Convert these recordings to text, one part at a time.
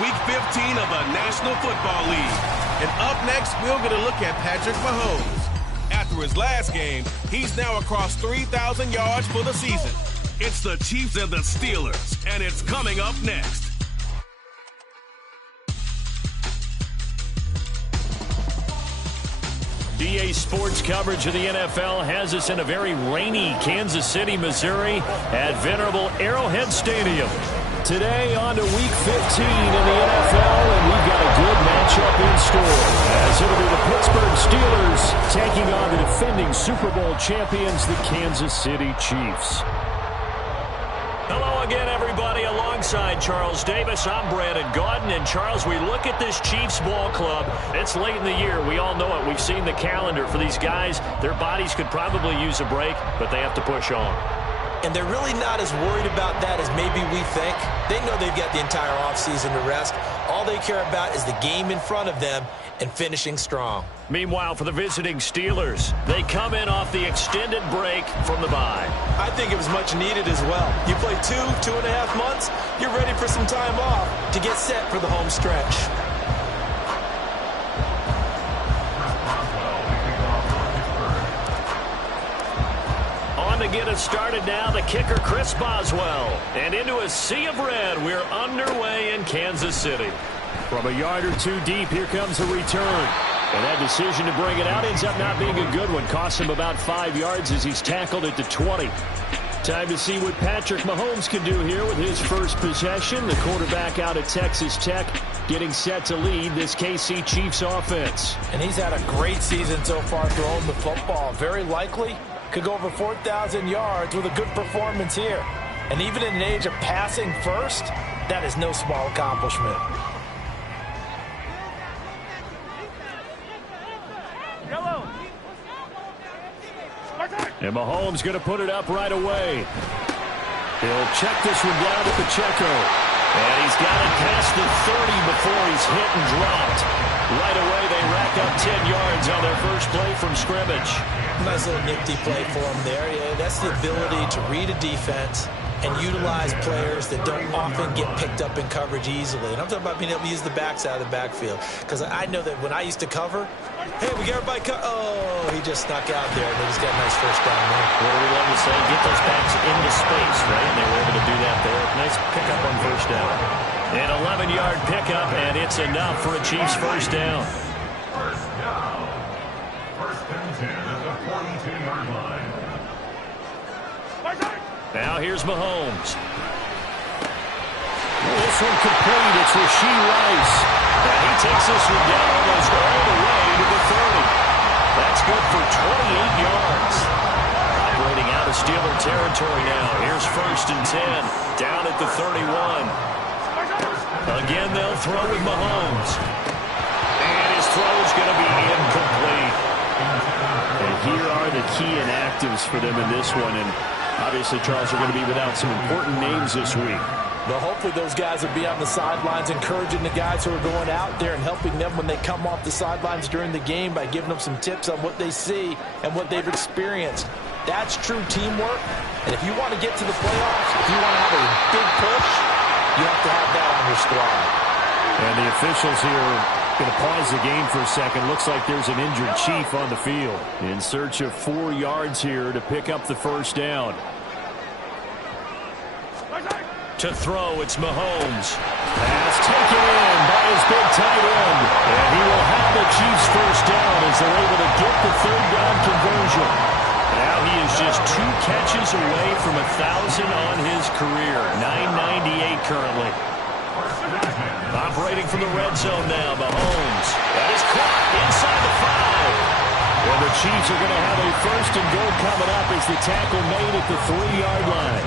Week 15 of the National Football League. And up next, we'll get a look at Patrick Mahomes. After his last game, he's now across 3,000 yards for the season. It's the Chiefs and the Steelers, and it's coming up next. EA Sports coverage of the NFL has us in a very rainy Kansas City, Missouri at venerable Arrowhead Stadium. Today on to Week 15 in the NFL, and we've got a good matchup in store, as it'll be the Pittsburgh Steelers taking on the defending Super Bowl champions, the Kansas City Chiefs. Hello again, everybody. Alongside Charles Davis, I'm Brandon Gaudin. And Charles, we look at this Chiefs ball club. It's late in the year. We all know it. We've seen the calendar for these guys. Their bodies could probably use a break, but they have to push on. And they're really not as worried about that as maybe we think. They know they've got the entire offseason to rest. All they care about is the game in front of them and finishing strong. Meanwhile, for the visiting Steelers, they come in off the extended break from the bye. I think it was much needed as well. You play 2.5 months, you're ready for some time off to get set for the home stretch. To get us started now, the kicker Chris Boswell. And into a sea of red, we're underway in Kansas City. From a yard or two deep, here comes a return. And that decision to bring it out ends up not being a good one. Costs him about 5 yards as he's tackled at the 20. Time to see what Patrick Mahomes can do here with his first possession. The quarterback out of Texas Tech getting set to lead this KC Chiefs offense. And he's had a great season so far throwing the football. Very likely could go over 4,000 yards with a good performance here. And even in an age of passing first, that is no small accomplishment. And Mahomes going to put it up right away. He'll check this one down to Pacheco. And he's got it past the 30 before he's hit and dropped. Right away, they rack up 10 yards on their first play from scrimmage. Nice little nifty play for him there. Yeah, that's the ability to read a defense and utilize players that don't often get picked up in coverage easily. And I'm talking about being able to use the backs out of the backfield. Because I know that when I used to cover, hey, we got everybody oh, he just snuck out there. And they just got a nice first down there. What do we love to say? Get those backs into space, right? And they were able to do that there. Nice pickup on first down. An 11-yard pickup, and it's enough for a Chiefs first down. First down. First and 10 at the 42-yard line. Now here's Mahomes. This one complete. It's Rashee Rice. And he takes this one down almost all the way to the 30. That's good for 28 yards. Operating out of Steeler territory now. Here's first and 10. Down at the 31. Again, they'll throw with Mahomes. And his throw's going to be incomplete. And here are the key inactives for them in this one. And obviously, Charles, are going to be without some important names this week. Well, hopefully those guys will be on the sidelines encouraging the guys who are going out there and helping them when they come off the sidelines during the game by giving them some tips on what they see and what they've experienced. That's true teamwork. And if you want to get to the playoffs, if you want to have a big push, you have to have that on your squad. And the officials here going to pause the game for a second. Looks like there's an injured Chief on the field. In search of 4 yards here to pick up the first down. To throw, it's Mahomes. Pass taken in by his big tight end. And he will have the Chiefs first down as they're able to get the third down conversion. Now he is just 2 catches away from 1,000 on his career. 998 currently. Operating from the red zone now, Mahomes. That is caught inside the 5. And the Chiefs are going to have a first and goal coming up as the tackle made at the 3-yard line.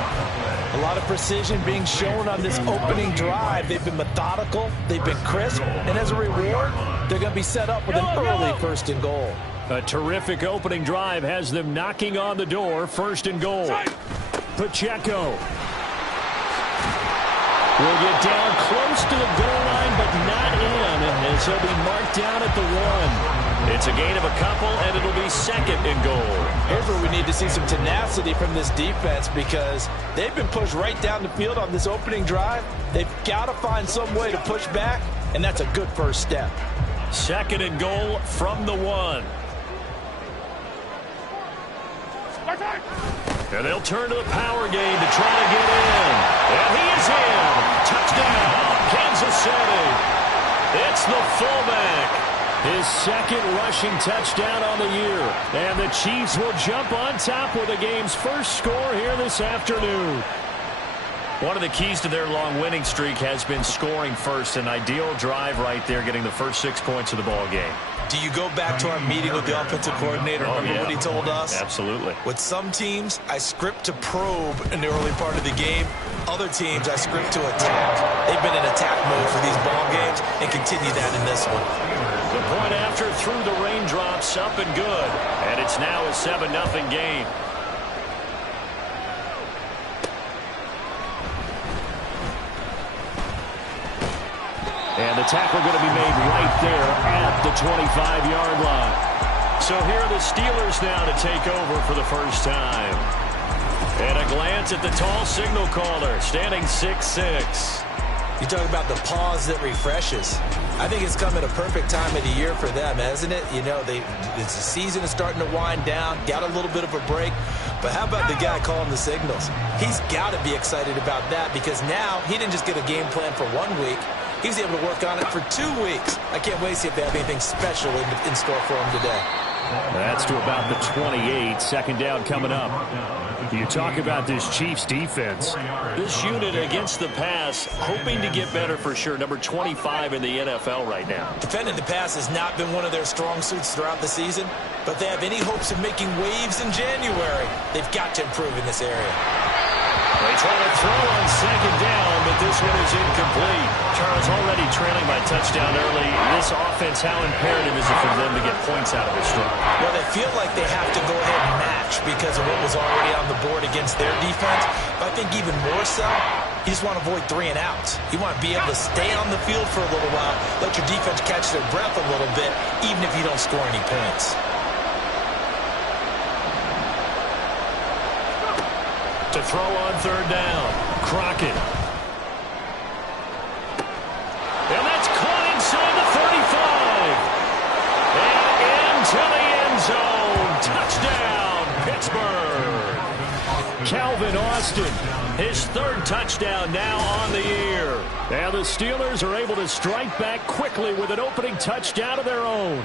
A lot of precision being shown on this opening drive. They've been methodical, they've been crisp, and as a reward, they're going to be set up with an early first and goal. A terrific opening drive has them knocking on the door. First and goal. Pacheco will get down close to the goal line, but not in, as he'll be marked down at the 1. It's a gain of a couple, and it'll be 2nd and goal. Here's where we need to see some tenacity from this defense because they've been pushed right down the field on this opening drive. They've got to find some way to push back, and that's a good first step. 2nd and goal from the 1. And they'll turn to the power game to try to get in. And he is in. Touchdown, Kansas City. It's the fullback. His 2nd rushing touchdown on the year. And the Chiefs will jump on top with the game's first score here this afternoon. One of the keys to their long winning streak has been scoring first. An ideal drive right there, getting the first 6 points of the ball game. Do you go back to our meeting with the offensive coordinator? Remember what he told us? Absolutely. With some teams, I script to probe in the early part of the game. Other teams, I script to attack. They've been in attack mode for these ball games and continue that in this one. The point after through the raindrops, up and good. And it's now a 7-0 game. And the tackle going to be made right there at the 25-yard line. So here are the Steelers now to take over for the first time. And a glance at the tall signal caller, standing 6'6". You talk about the pause that refreshes. I think it's come at a perfect time of the year for them, hasn't it? You know, the season is starting to wind down, got a little bit of a break. But how about the guy calling the signals? He's got to be excited about that because now he didn't just get a game plan for 1 week. He was able to work on it for 2 weeks. I can't wait to see if they have anything special in store for him today. That's to about the 28. 2nd down coming up. You talk about this Chiefs defense. This unit against the pass, hoping to get better for sure. Number 25 in the NFL right now. Defending the pass has not been one of their strong suits throughout the season, but they have any hopes of making waves in January. They've got to improve in this area. They try to throw on 2nd down, but this one is incomplete. Charles, already trailing by touchdown early. This offense, how imperative is it for them to get points out of this drive? Well, they feel like they have to go ahead and match because of what was already on the board against their defense. But I think even more so, you just want to avoid 3 and outs. You want to be able to stay on the field for a little while, let your defense catch their breath a little bit, even if you don't score any points. To throw on 3rd down, Crockett. And that's caught inside the 35. And end zone. Touchdown, Pittsburgh. Calvin Austin, his 3rd touchdown now on the year. And the Steelers are able to strike back quickly with an opening touchdown of their own.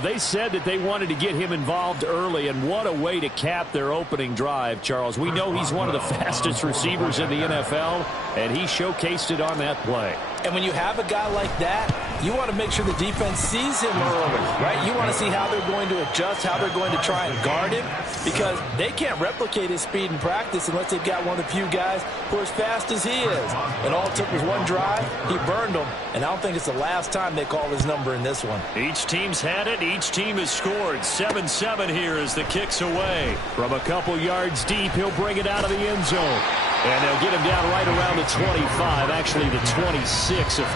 They said that they wanted to get him involved early, and what a way to cap their opening drive, Charles. We know he's one of the fastest receivers in the NFL, and he showcased it on that play. And when you have a guy like that, you want to make sure the defense sees him early, right? You want to see how they're going to adjust, how they're going to try and guard him, because they can't replicate his speed in practice unless they've got one of the few guys who are as fast as he is. And all it took was 1 drive. He burned them, and I don't think it's the last time they call his number in this one. Each team's had it. Each team has scored. 7-7 here as the kick's away. From a couple yards deep, he'll bring it out of the end zone. And they'll get him down right around the 25, actually the 26 of...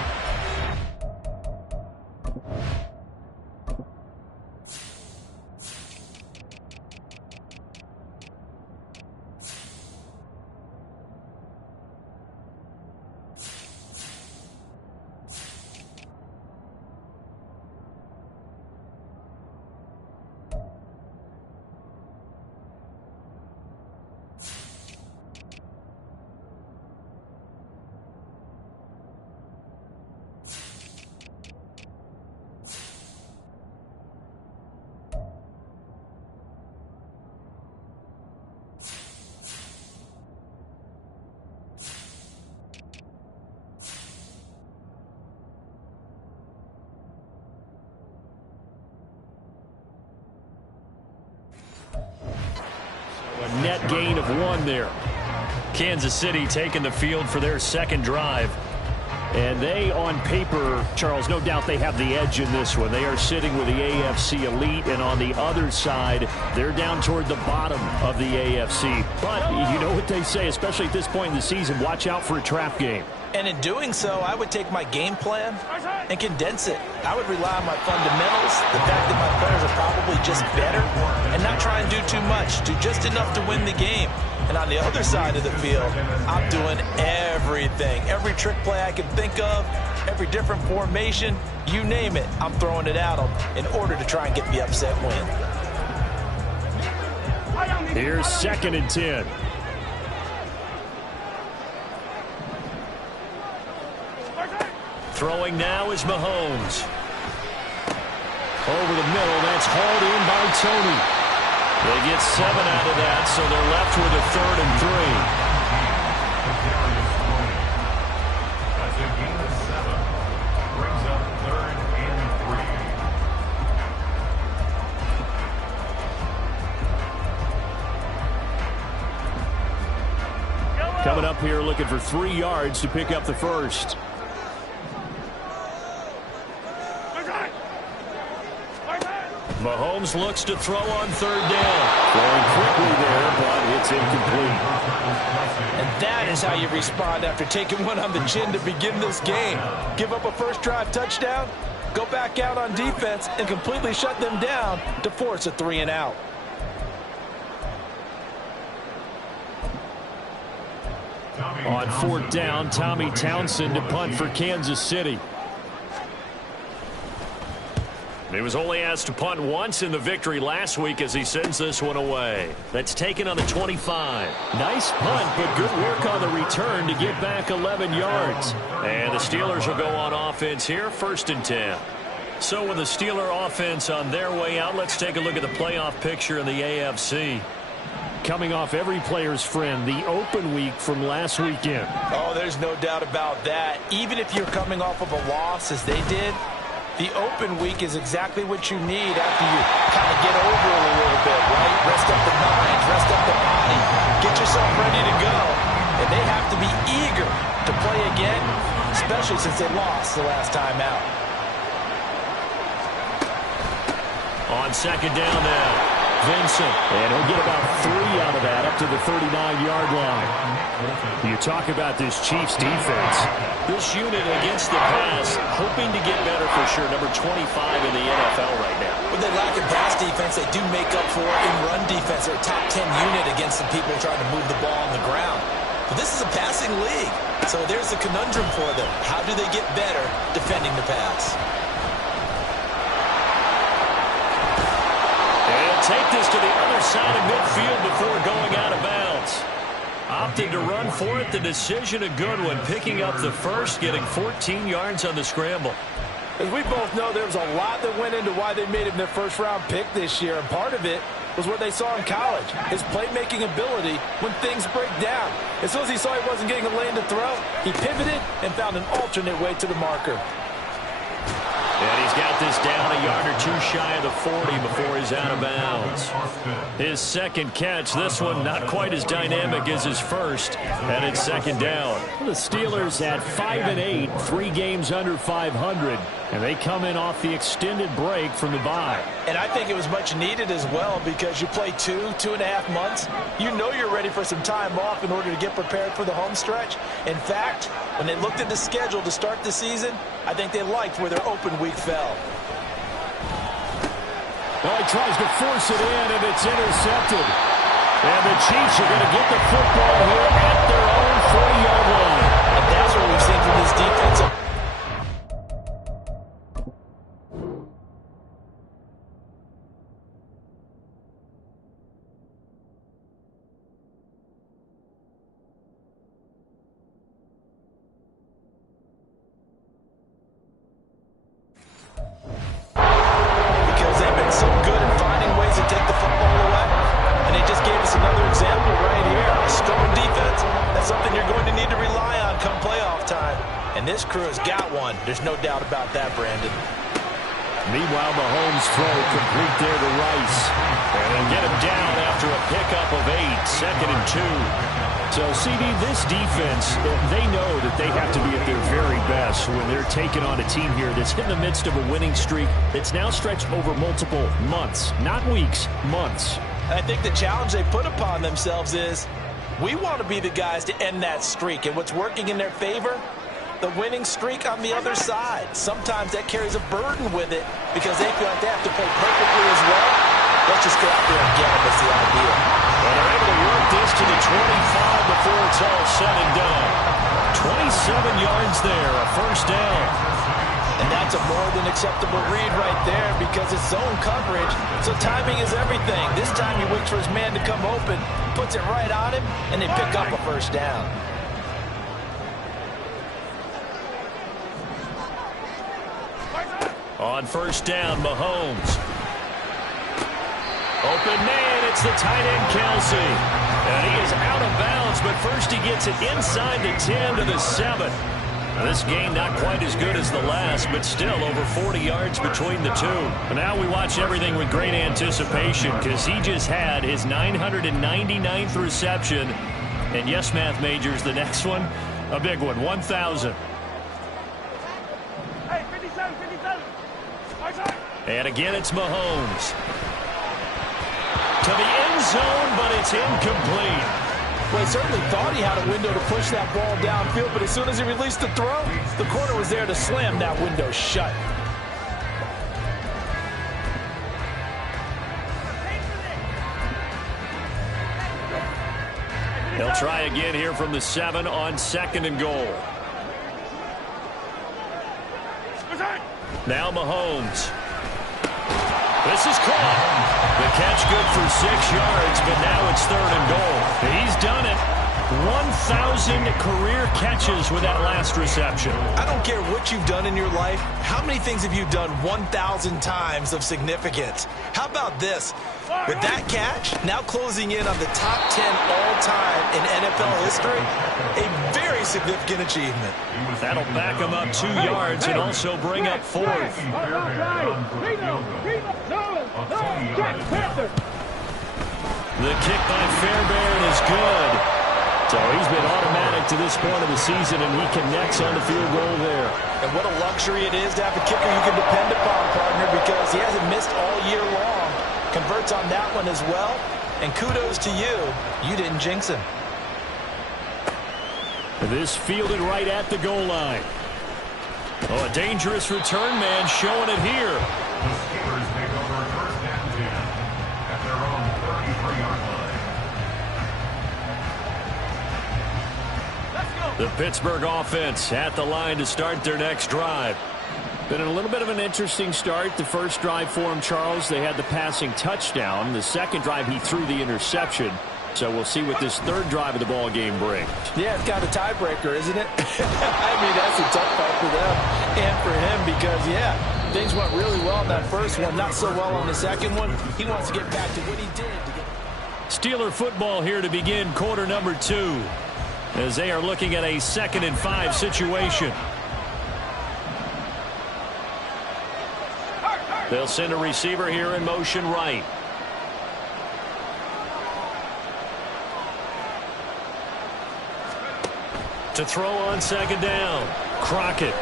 A net gain of 1 there. Kansas City taking the field for their 2nd drive. And they, on paper, Charles, no doubt they have the edge in this one. They are sitting with the AFC elite, and on the other side, they're down toward the bottom of the AFC. But you know what they say, especially at this point in the season, watch out for a trap game. And in doing so, I would take my game plan and condense it. I would rely on my fundamentals, the fact that my players are probably just better, and not try and do too much, do just enough to win the game. And on the other side of the field, I'm doing everything. Every trick play I can think of, every different formation, you name it, I'm throwing it at them in order to try and get the upset win. Here's 2nd and 10. Throwing now is Mahomes. Over the middle, that's hauled in by Tony. They get 7 out of that, so they're left with a 3rd and 3. That's a gain of 7. Brings up 3rd and 3. Coming up here looking for 3 yards to pick up the first. Mahomes looks to throw on 3rd down. Throwing quickly there, but it's incomplete. And that is how you respond after taking one on the chin to begin this game. Give up a first drive touchdown, go back out on defense, and completely shut them down to force a 3 and out. On 4th down, Tommy Townsend to punt for Kansas City. He was only asked to punt once in the victory last week as he sends this one away. That's taken on the 25. Nice punt, but good work on the return to get back 11 yards. And the Steelers will go on offense here, 1st and 10. So with the Steeler offense on their way out, let's take a look at the playoff picture in the AFC. Coming off every player's friend, the open week from last weekend. Oh, there's no doubt about that. Even if you're coming off of a loss as they did, the open week is exactly what you need after you kind of get over it a little bit, right? Rest up the mind, rest up the body, get yourself ready to go. And they have to be eager to play again, especially since they lost the last time out. On 2nd down now, Vincent. And he'll get about 3 out of that up to the 39-yard line. You talk about this Chiefs defense. This unit against the pass, hoping to get better for sure. Number 25 in the NFL right now. When they lack in pass defense, they do make up for it in run defense. They're a top 10 unit against the people trying to move the ball on the ground. But this is a passing league. So there's the conundrum for them. How do they get better defending the pass? And take this to the other side of midfield before going out of bounds. Opted to run for it. The decision a good one. Picking up the first, getting 14 yards on the scramble. As we both know, there was a lot that went into why they made him their first-round pick this year, and part of it was what they saw in college, his playmaking ability when things break down. As soon as he saw he wasn't getting a lane to throw, he pivoted and found an alternate way to the marker. And he's got this down a yard or 2 shy of the 40 before he's out of bounds. His 2nd catch, this one not quite as dynamic as his first, and it's 2nd down. The Steelers at 5-8, 3 games under 500, and they come in off the extended break from the bye. And I think it was much needed as well because you play 2.5 months. You know you're ready for some time off in order to get prepared for the home stretch. In fact, when they looked at the schedule to start the season, I think they liked where their open week fell. Well, he tries to force it in, and it's intercepted. And the Chiefs are going to get the football here at their own 40-yard line. And that's what we've seen from this defense. This crew has got one. There's no doubt about that, Brandon. Meanwhile, Mahomes throw complete there to Rice. And they'll get him down after a pickup of 8. 2nd and 2. So, CD, this defense, they know that they have to be at their very best when they're taking on a team here that's in the midst of a winning streak that's now stretched over multiple months, not weeks, months. I think the challenge they put upon themselves is we want to be the guys to end that streak. And what's working in their favor? The winning streak on the other side. Sometimes that carries a burden with it because they feel like they have to play perfectly as well. Let's just go out there and get them is the idea. Well, they're able to work this to the 25 before it's all said and done. 27 yards there, a first down. And that's a more than acceptable read right there because it's zone coverage, so timing is everything. This time he waits for his man to come open, puts it right on him, and they pick up a first down. On first down, Mahomes. Open man, it's the tight end, Kelsey. And he is out of bounds, but first he gets it inside the 10 to the 7. This game not quite as good as the last, but still over 40 yards between the two. And now we watch everything with great anticipation because he just had his 999th reception. And yes, math majors, the next one, a big one, 1,000. And again, it's Mahomes. To the end zone, but it's incomplete. Well, he certainly thought he had a window to push that ball downfield, but as soon as he released the throw, the corner was there to slam that window shut. They'll try again here from the 7 on 2nd and goal. Now Mahomes. This is caught. The catch good for 6 yards, but now it's 3rd and goal. He's done it. 1,000 career catches with that last reception. I don't care what you've done in your life. How many things have you done 1,000 times of significance? How about this? With that catch, now closing in on the top 10 all-time in NFL history, a very significant achievement. That'll back him up 2 yards and also bring up 4th. The kick by Fairbairn is good. So he's been automatic to this point of the season, and he connects on the field goal there. And what a luxury it is to have a kicker you can depend upon, partner, because he hasn't missed all year long. Converts on that one as well. And kudos to you. You didn't jinx him. This fielded right at the goal line. Oh, a dangerous return man showing it here. The Steelers take over first and 10 at their own 33-yard line. The Pittsburgh offense at the line to start their next drive. Been a little bit of an interesting start. The first drive for him, Charles, they had the passing touchdown. The second drive, he threw the interception. So we'll see what this third drive of the ball game brings. Yeah, it's kind of a tiebreaker, isn't it? I mean, that's a tough fight for them and for him because, yeah, things went really well in that first one, not so well on the second one. He wants to get back to what he did. Steeler football here to begin quarter number 2 as they are looking at a 2nd and 5 situation. They'll send a receiver here in motion right. To throw on 2nd down, Crockett.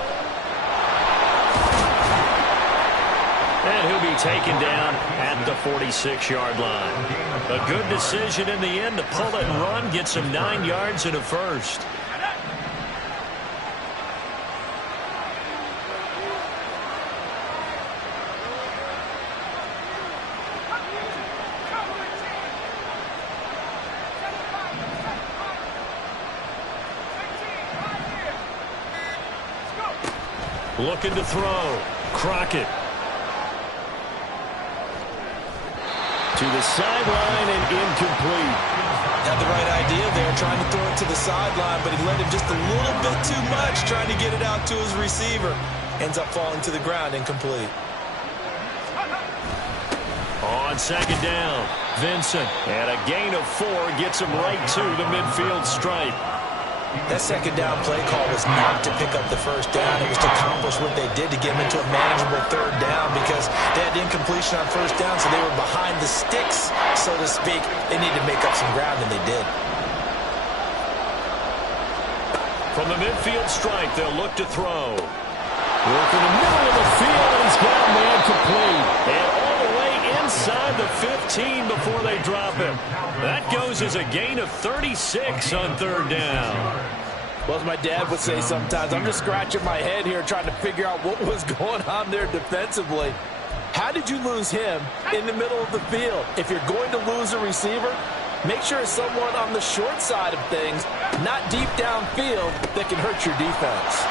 And he'll be taken down at the 46-yard line. A good decision in the end to pull it and run, get some 9 yards and a first. Looking to throw. Crockett. To the sideline and incomplete. Had the right idea there, trying to throw it to the sideline, but he let him just a little bit too much, trying to get it out to his receiver. Ends up falling to the ground, incomplete. On 2nd down, Vincent. And a gain of 4 gets him right to the midfield stripe. That 2nd down play call was not to pick up the first down. It was to accomplish what they did to get them into a manageable 3rd down because they had incompletion on first down, so they were behind the sticks, so to speak. They needed to make up some ground, and they did. From the midfield stripe, they'll look to throw. Work in the middle of the field, and he's got a man complete. And all the way inside the 15 before they drop him. That goes as a gain of 36 on third down. Well, as my dad would say sometimes, I'm just scratching my head here trying to figure out what was going on there defensively. How did you lose him in the middle of the field? If you're going to lose a receiver, make sure it's someone on the short side of things, not deep downfield, that can hurt your defense.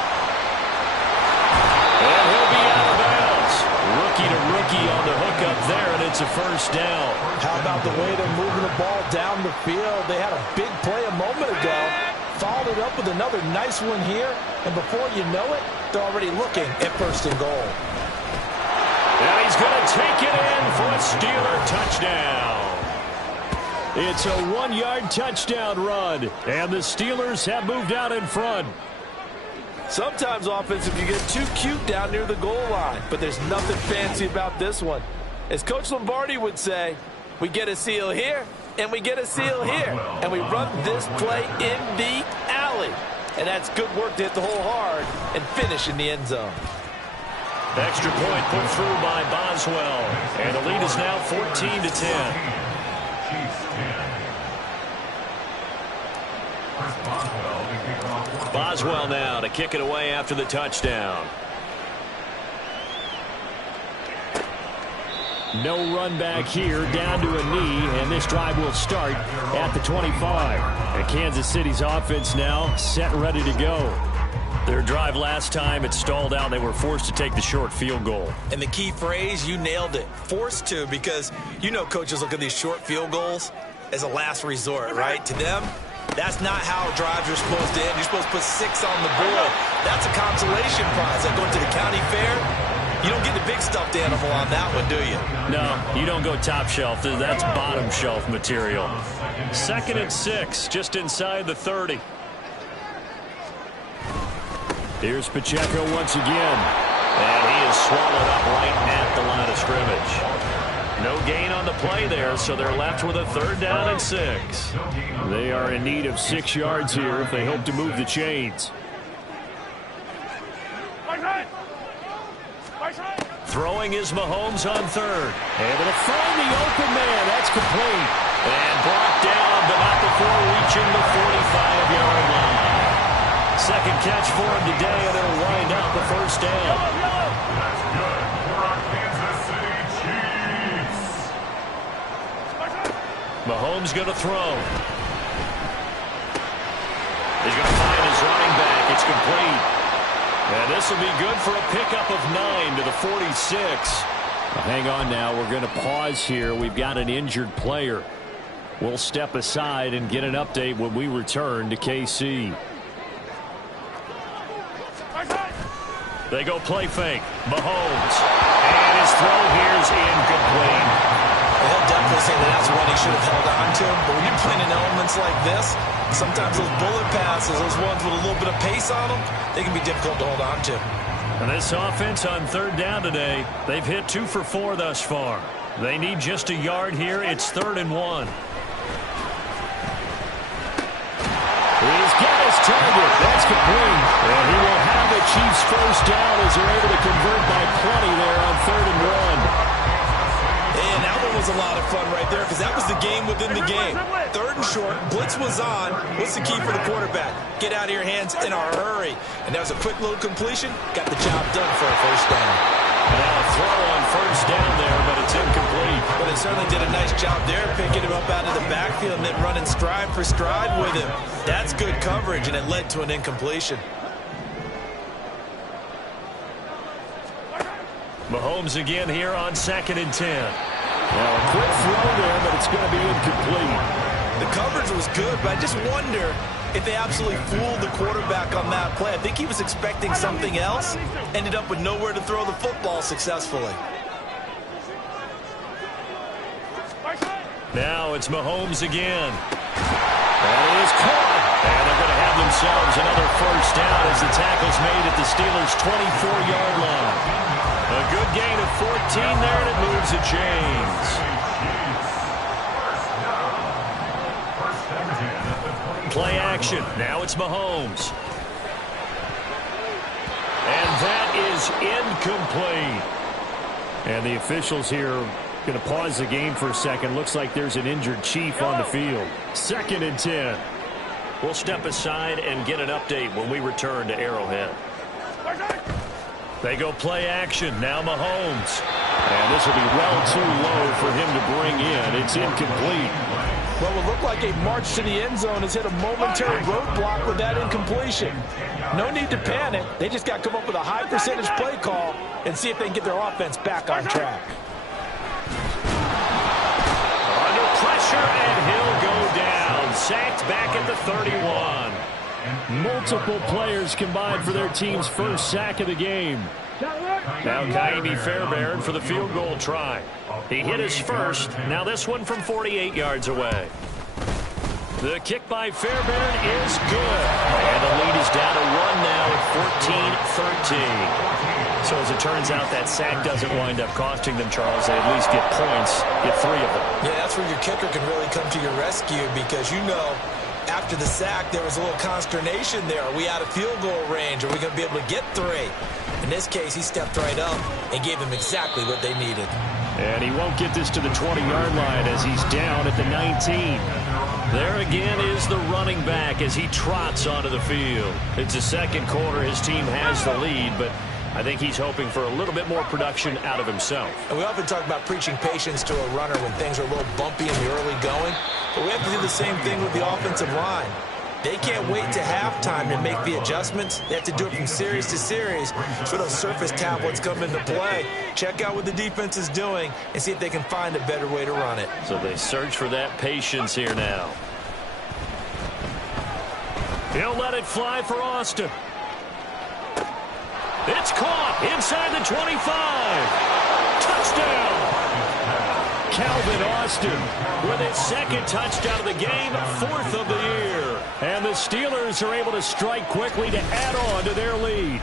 And he'll be out of bounds. Rookie to rookie on the hook up there, and it's a first down. How about the way they're moving the ball down the field? They had a big play a moment ago, followed it up with another nice one here, and before you know it, they're already looking at first and goal. And he's going to take it in for a Steeler touchdown. It's a 1-yard touchdown run, and the Steelers have moved out in front. Sometimes offensive, you get too cute down near the goal line, but there's nothing fancy about this one. As Coach Lombardi would say, we get a seal here, and we get a seal here, and we run this play in the alley. And that's good work to hit the hole hard and finish in the end zone. Extra point put through by Boswell, and the lead is now 14-10. Boswell now to kick it away after the touchdown. No run back here, down to a knee, and this drive will start at the 25. And Kansas City's offense now set and ready to go. Their drive last time, it stalled out. They were forced to take the short field goal. And the key phrase, you nailed it, forced to, because you know coaches look at these short field goals as a last resort, right? To them, that's not how drives are supposed to end. You're supposed to put 6 on the board. That's a consolation prize. Like going to the county fair, you don't get the big stuffed animal on that one, do you? No, you don't go top shelf. That's bottom shelf material. 2nd and 6, just inside the 30. Here's Pacheco once again. And he is swallowed up right at the line of scrimmage. No gain on the play there, so they're left with a 3rd down and 6. They are in need of 6 yards here if they hope to move the chains. Throwing is Mahomes on 3rd. Able to find the open man. That's complete. And brought down, but not before reaching the 45-yard line. 2nd catch for him today, and it'll wind up the 1st down. That's good for our Kansas City Chiefs. Mahomes going to throw. He's going to find his running back. It's complete. And this will be good for a pickup of 9 to the 46. Hang on now. We're going to pause here. We've got an injured player. We'll step aside and get an update when we return to KC. They go play fake. Mahomes. And his throw here is incomplete. Well, he'll definitely say that's one he should have held on to. But when you're playing in elements like this, sometimes those bullet passes, those ones with a little bit of pace on them, they can be difficult to hold on to. And this offense on 3rd down today, they've hit 2 for 4 thus far. They need just a yard here. It's 3rd and 1. He's got his target. That's complete. And he will have the Chiefs first down as they're able to convert by plenty there on 3rd and 1. And that one was a lot of fun right there because that was the game within the game. 3rd and short, blitz was on. What's the key for the quarterback? Get out of your hands in a hurry. And that was a quick little completion. Got the job done for a first down. Now a throw on 1st down there, but it's incomplete. But they certainly did a nice job there, picking him up out of the backfield and then running stride for stride with him. That's good coverage, and it led to an incompletion. Mahomes again here on 2nd and 10. Now a quick throw there, but it's going to be incomplete. The coverage was good, but I just wonder if they absolutely fooled the quarterback on that play. I think he was expecting something else, ended up with nowhere to throw the football successfully. Now it's Mahomes again. That is caught. And they're going to have themselves another first down as the tackle's made at the Steelers' 24-yard line. A good gain of 14 there, and it moves the chains. Play action. Now it's Mahomes. is incomplete. And the officials here going to pause the game for a second. Looks like there's an injured Chief on the field. 2nd and 10. We'll step aside and get an update when we return to Arrowhead. They go play action. Now Mahomes. And this will be well too low for him to bring in. It's incomplete. Well, it looked like a march to the end zone has hit a momentary roadblock with that incompletion. No need to panic. They just got to come up with a high percentage play call and see if they can get their offense back on track. Under pressure, and he'll go down. Sacked back at the 31. Multiple players combined for their team's first sack of the game. Now Ka'imi Fairbairn for the field goal try. He hit his first. Now this one from 48 yards away. The kick by Fairbairn is good. And the lead is down to 1 now at 14-13. So as it turns out, that sack doesn't wind up costing them, Charles. They at least get points, get 3 of them. Yeah, that's where your kicker can really come to your rescue because, you know, after the sack, there was a little consternation there. Are we out of field goal range? Are we going to be able to get 3? In this case, he stepped right up and gave them exactly what they needed. And he won't get this to the 20-yard line as he's down at the 19. There again is the running back as he trots onto the field. It's the second quarter. His team has the lead, but I think he's hoping for a little bit more production out of himself. And we often talk about preaching patience to a runner when things are a little bumpy in the early going. But we have to do the same thing with the offensive line. They can't wait to halftime to make the adjustments. They have to do it from series to series. So those surface tablets come into play. Check out what the defense is doing and see if they can find a better way to run it. So they search for that patience here now. He'll let it fly for Austin. It's caught inside the 25. Touchdown. Calvin Austin With his second touchdown of the game, 4th of the year. And the Steelers are able to strike quickly to add on to their lead.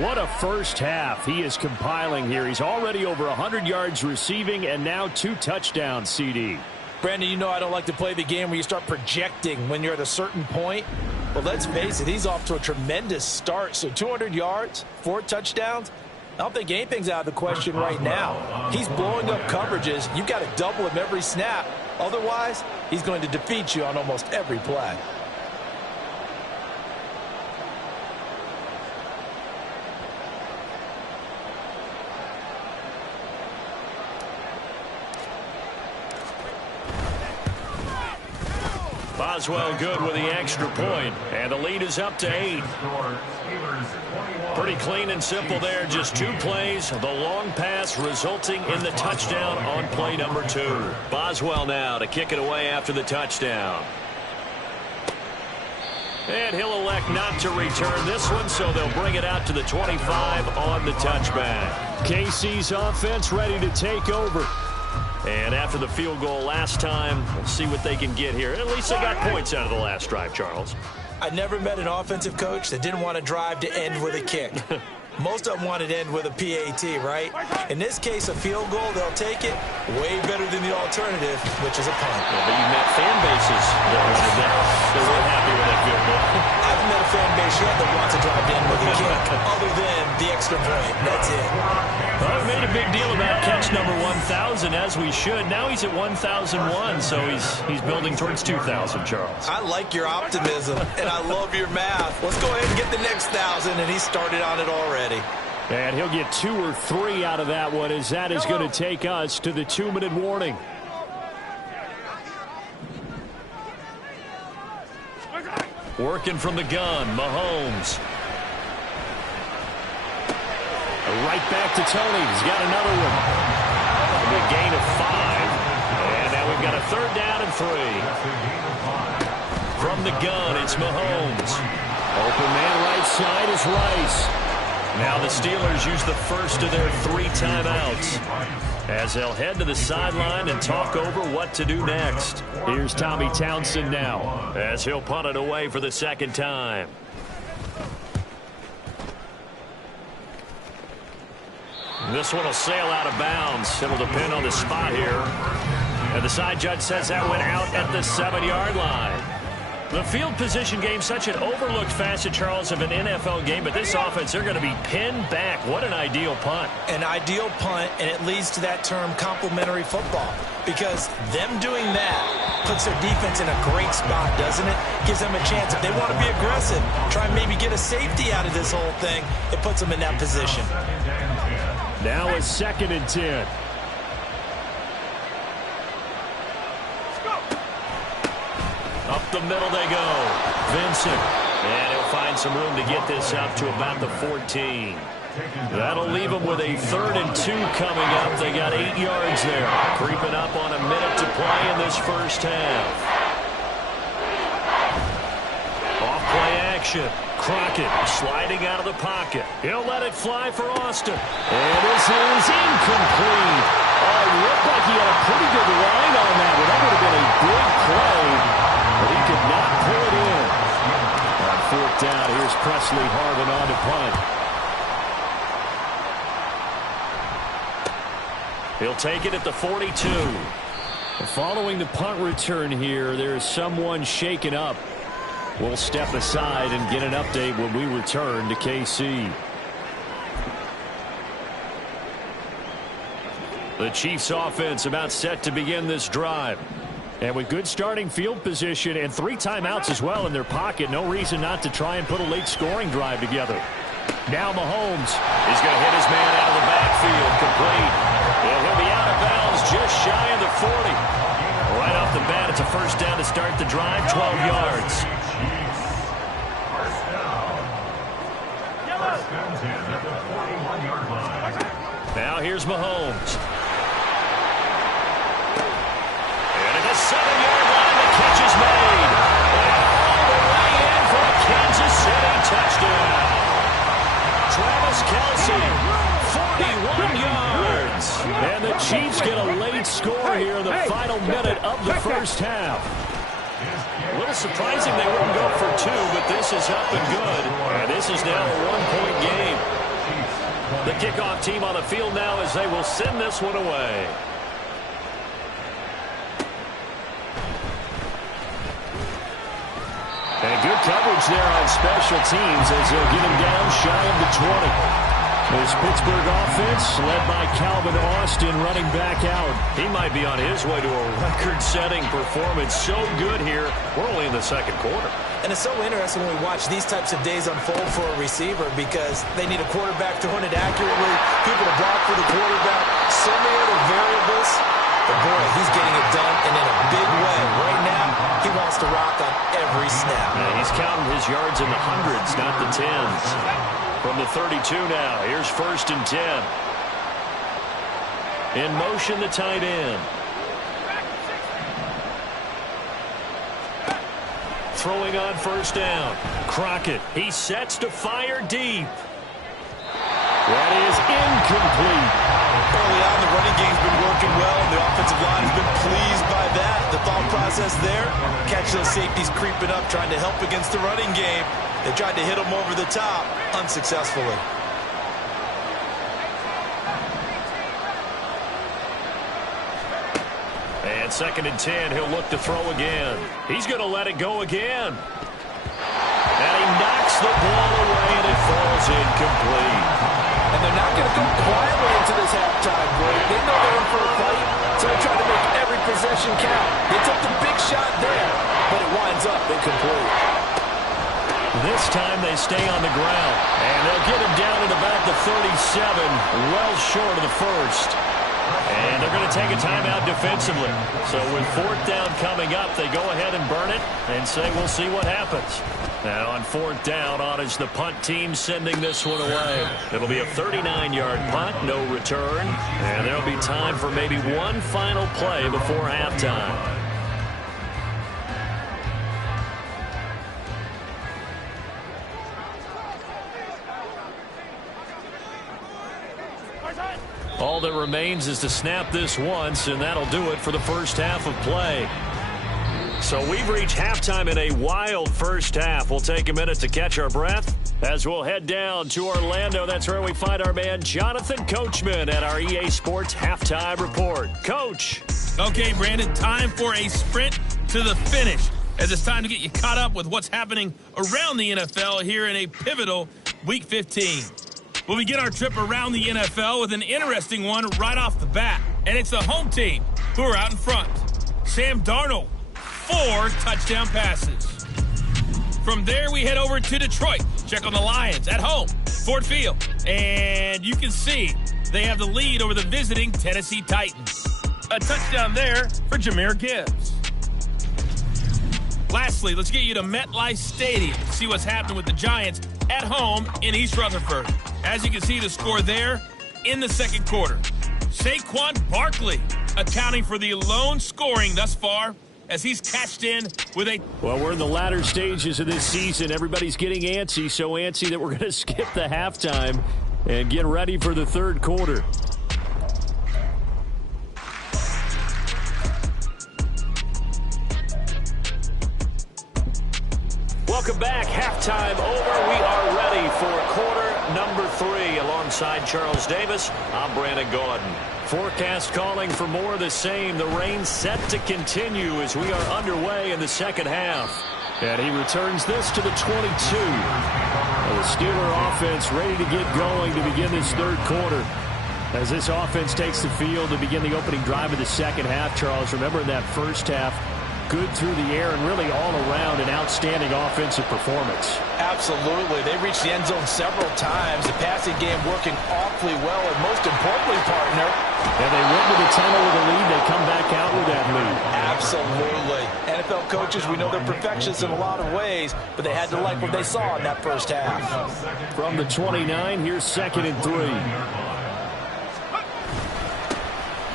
What a first half he is compiling here. He's already over 100 yards receiving and now 2 touchdowns, CD. Brandon, you know I don't like to play the game where you start projecting when you're at a certain point. But let's face it, he's off to a tremendous start. So 200 yards, 4 touchdowns. I don't think anything's out of the question right now. He's blowing up coverages. You've got to double him every snap. Otherwise, he's going to defeat you on almost every play. Boswell good with the extra point, and the lead is up to 8. Pretty clean and simple there. Just 2 plays. The long pass resulting in the touchdown on play number 2. Boswell now to kick it away after the touchdown. And he'll elect not to return this one, so they'll bring it out to the 25 on the touchback. KC's offense ready to take over. And after the field goal last time, we'll see what they can get here. At least they got points out of the last drive, Charles. I never met an offensive coach that didn't want to drive to end with a kick. Most of them wanted to end with a PAT, right? In this case, a field goal, they'll take it way better than the alternative, which is a punt. Yeah, but you met fan bases that wanted that. They weren't happy with that field goal. I haven't met a fan base yet that wants to drive to end with a kick, other than the extra point. That's it. Well, we made a big deal about catch number 1,000, as we should. Now he's at 1,001, so he's building towards 2,000, Charles. I like your optimism, and I love your math. Let's go ahead and get the next 1,000, and he started on it already. And he'll get 2 or 3 out of that one, as that is going to take us to the 2-minute warning. Working from the gun, Mahomes. Right back to Tony. He's got another one. A big gain of 5. And now we've got a 3rd down and 3. From the gun, it's Mahomes. Open man right side is Rice. Now the Steelers use the first of their 3 timeouts as they'll head to the sideline and talk over what to do next. Here's Tommy Townsend now as he'll punt it away for the 2nd time. This one will sail out of bounds. It'll depend on the spot here. And the side judge says that went out at the 7-yard line. The field position game, such an overlooked facet, Charles, of an NFL game, but this offense, they're going to be pinned back. What an ideal punt. An ideal punt, and it leads to that term complementary football, because them doing that puts their defense in a great spot, doesn't it? Gives them a chance. If they want to be aggressive, try and maybe get a safety out of this whole thing, it puts them in that position. Now a 2nd and 10. Up the middle they go. Vincent. And he'll find some room to get this up to about the 14. That'll leave them with a 3rd and 2 coming up. They got 8 yards there. Creeping up on a minute to play in this first half. Off-play action. Crockett sliding out of the pocket. He'll let it fly for Austin. And this is incomplete. Oh, it looked like he had a pretty good line on that one. That would have been a big play, but he could not pull it in. On 4th down, here's Presley Harvin on to punt. He'll take it at the 42. Following the punt return here, there's someone shaken up. We'll step aside and get an update when we return to KC. The Chiefs offense about set to begin this drive. And with good starting field position and 3 timeouts as well in their pocket, no reason not to try and put a late scoring drive together. Now Mahomes is going to hit his man out of the backfield, complete. And he'll be out of bounds just shy of the 40. Right off the bat, it's a first down to start the drive, 12 yards. Now here's Mahomes. And at the 7-yard line, the catch is made. And all the way in for a Kansas City touchdown. Travis Kelce, 41 yards. And the Chiefs get a late score here in the final minute of the first half. A little surprising they wouldn't go for 2, but this is up and good. And this is now a 1-point game. The kickoff team on the field now as they will send this one away. And good coverage there on special teams as they'll get him down shy of the 20. This Pittsburgh offense led by Calvin Austin running back out. He might be on his way to a record-setting performance. So good here. We're only in the 2nd quarter. And it's so interesting when we watch these types of days unfold for a receiver, because they need a quarterback throwing it accurately, people to block for the quarterback, so many other variables. But boy, he's getting it done, and in a big way. Right now, he wants to rock on every snap. Yeah, he's counting his yards in the hundreds, not the tens. From the 32 now, here's 1st and 10. In motion, the tight end. Throwing on 1st down. Crockett, he sets to fire deep. That is incomplete. Early on, the running game's been working well. The offensive line has been pleased by that. The thought process there, catch those safeties creeping up, trying to help against the running game. They tried to hit him over the top, unsuccessfully. And 2nd and 10, he'll look to throw again. He's going to let it go again. And he knocks the ball away, and it falls incomplete. And they're not going to go quietly into this halftime break. They know they're in for a fight, so they're trying to make every possession count. They took the big shot there, but it winds up incomplete. This time they stay on the ground, and they'll get him down at about the 37, well short of the 1st. And they're going to take a timeout defensively. So with 4th down coming up, they go ahead and burn it and say we'll see what happens. Now on 4th down, on is the punt team sending this one away. It'll be a 39-yard punt, no return. And there'll be time for maybe one final play before halftime. All that remains is to snap this once, and that'll do it for the first half of play. So we've reached halftime in a wild first half. We'll take a minute to catch our breath as we'll head down to Orlando. That's where we find our man Jonathan Coachman at our EA Sports Halftime Report. Coach. Okay, Brandon, time for a sprint to the finish. as it's time to get you caught up with what's happening around the NFL here in a pivotal Week 15. We'll begin our trip around the NFL with an interesting one right off the bat, and it's the home team who are out in front. Sam Darnold, 4 touchdown passes. From there, we head over to Detroit. Check on the Lions at home, Ford Field. And you can see they have the lead over the visiting Tennessee Titans. A touchdown there for Jahmyr Gibbs. Lastly, let's get you to MetLife Stadium to see what's happening with the Giants at home in East Rutherford. As you can see, the score there in the second quarter. Saquon Barkley accounting for the lone scoring thus far as he's cashed in with a... Well, we're in the latter stages of this season. Everybody's getting antsy, so antsy that we're going to skip the halftime and get ready for the third quarter. Welcome back. Halftime over. We are ready for quarter number 3. Alongside Charles Davis, I'm Brandon Gaudin. Forecast calling for more of the same. The rain set to continue as we are underway in the second half. And he returns this to the 22. The Steeler offense ready to get going to begin this third quarter. As this offense takes the field to begin the opening drive of the second half, Charles, remember in that first half, good through the air and really all around an outstanding offensive performance. Absolutely. They reached the end zone several times. The passing game working awfully well, and most importantly, partner. And they went to the tunnel with a lead. They come back out with that lead. Absolutely. NFL coaches, we know they're perfectionists in a lot of ways, but they had to like what they saw in that first half. From the 29, here's 2nd and 3.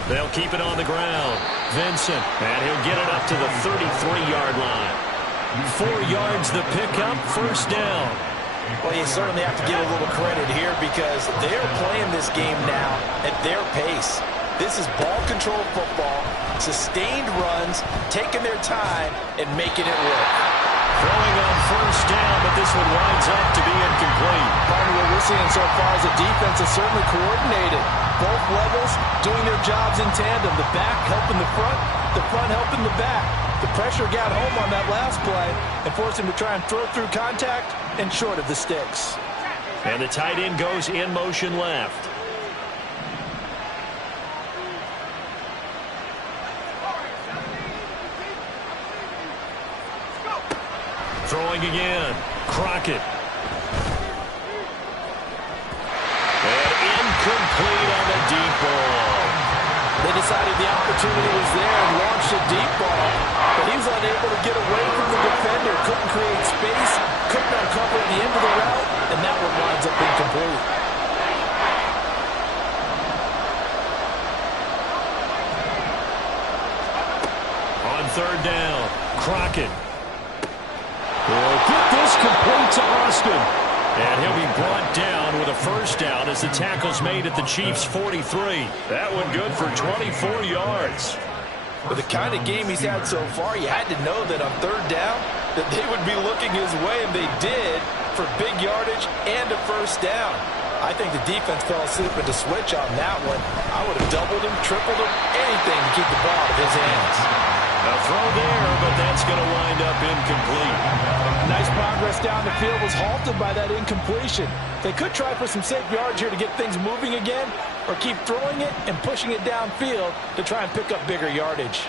They'll keep it on the ground. Vincent, and he'll get it up to the 33-yard line. 4 yards the pickup, first down. Well, you certainly have to give a little credit here because they're playing this game now at their pace. This is ball control football, sustained runs, taking their time, and making it work. Throwing on first down, but this one winds up to be incomplete. Partner, what we're seeing so far is the defense is certainly coordinated. Both levels doing their jobs in tandem. The back helping the front helping the back. The pressure got home on that last play and forced him to try and throw through contact and short of the sticks. And the tight end goes in motion left. Throwing again. Crockett. And incomplete on the deep ball. They decided the opportunity was there and launched a deep ball, but he was unable to get away from the defender. Couldn't create space, couldn't uncover at the end of the route, and that one winds up incomplete. On third down, Crockett. Will get this complete to Austin. And he'll be brought down with a first down as the tackle's made at the Chiefs' 43. That one good for 24 yards. With the kind of game he's had so far, you had to know that on third down that they would be looking his way, and they did for big yardage and a first down. I think the defense fell asleep at the switch on that one. I would have doubled him, tripled him, anything to keep the ball out of his hands. A throw there, but that's going to wind up incomplete. Nice progress down the field was halted by that incompletion. They could try for some safe yards here to get things moving again, or keep throwing it and pushing it downfield to try and pick up bigger yardage.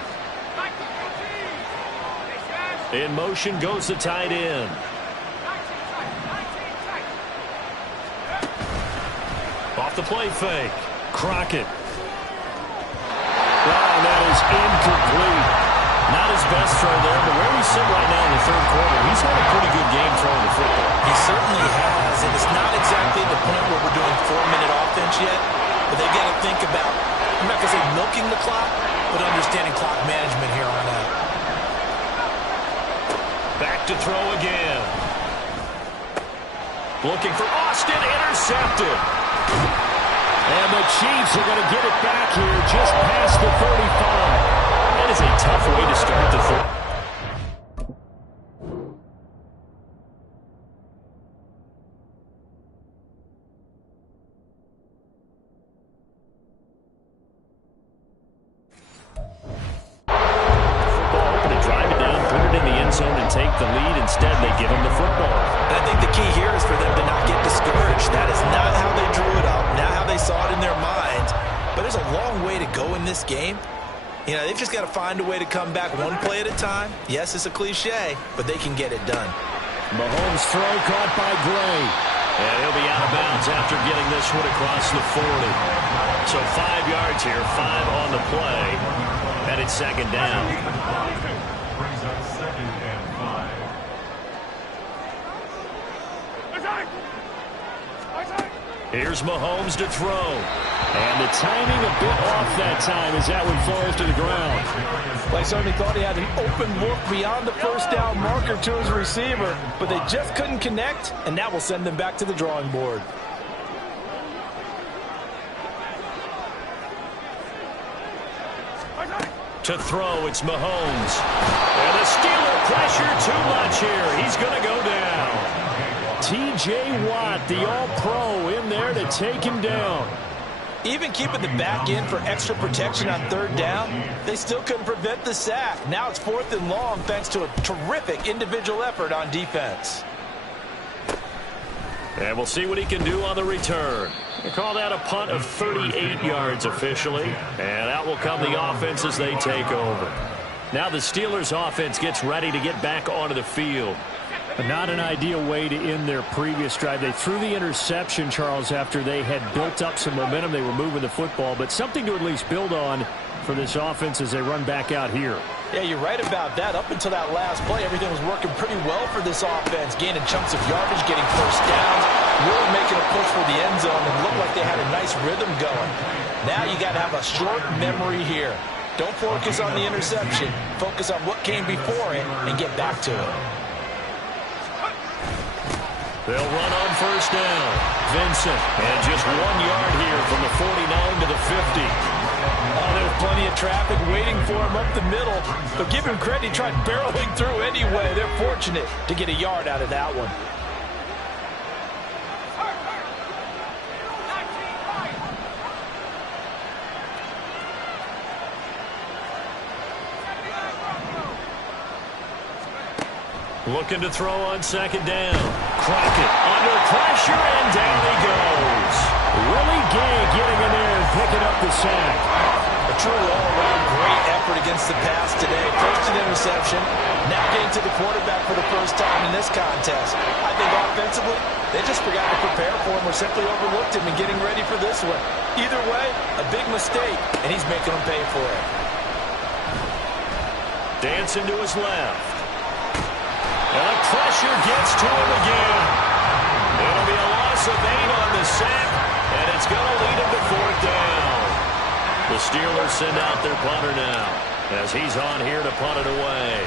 In motion goes the tight end. Off the play fake. Crockett. Wow, that is incomplete. Not his best throw there, but where we sit right now in the third quarter, he's had a pretty good game throwing the football. He certainly has, and it's not exactly the point where we're doing 4-minute offense yet, but they got to think about, I'm not going to say milking the clock, but understanding clock management here on out. Back to throw again. Looking for Austin, intercepted. And the Chiefs are going to get it back here just past the 35. That is a tough way to start the third. Football open to drive it down, put it in the end zone take the lead. Instead, they give him the football. And I think the key here is for them to not get discouraged. That is not how they drew it up, not how they saw it in their minds. But there's a long way to go in this game. You know, they've just got to find a way to come back one play at a time. Yes, it's a cliche, but they can get it done. Mahomes' throw caught by Gray. And he'll be out of bounds after getting this one across the 40. So 5 yards here, 5 on the play. And it's second down. Brings up 2nd and 5. Here's Mahomes to throw. And the timing a bit off that time as that one falls to the ground. Well, I certainly thought he had an open look beyond the first down marker to his receiver, but they just couldn't connect, and that will send them back to the drawing board. To throw, it's Mahomes. And the Steeler pressure too much here. He's going to go down. T.J. Watt, the All-Pro, in there to take him down. Even keeping the back in for extra protection on 3rd down, they still couldn't prevent the sack. Now it's 4th and long thanks to a terrific individual effort on defense. And we'll see what he can do on the return. They call that a punt of 38 yards officially. And out will come the offense as they take over. Now the Steelers offense gets ready to get back onto the field. Not an ideal way to end their previous drive. They threw the interception, Charles, after they had built up some momentum. They were moving the football, but something to at least build on for this offense as they run back out here. Yeah, you're right about that. Up until that last play, everything was working pretty well for this offense, gaining chunks of yardage, getting first downs, really making a push for the end zone, and looked like they had a nice rhythm going. Now you got to have a short memory here. Don't focus on the interception. Focus on what came before it and get back to it. They'll run on first down. Vincent, and just 1 yard here from the 49 to the 50. Oh, there's plenty of traffic waiting for him up the middle. But give him credit, he tried barreling through anyway. They're fortunate to get a yard out of that one. Looking to throw on second down. Crockett under pressure, and down he goes. Willie Gay getting in there and picking up the sack. A true all-around great effort against the pass today. First an interception, now getting to the quarterback for the first time in this contest. I think offensively, they just forgot to prepare for him or simply overlooked him in getting ready for this one. Either way, a big mistake, and he's making them pay for it. Dancing to his left. And the pressure gets to him again. It'll be a loss of 8 on the sack, and it's going to lead him to 4th down. The Steelers send out their punter now as he's on here to punt it away.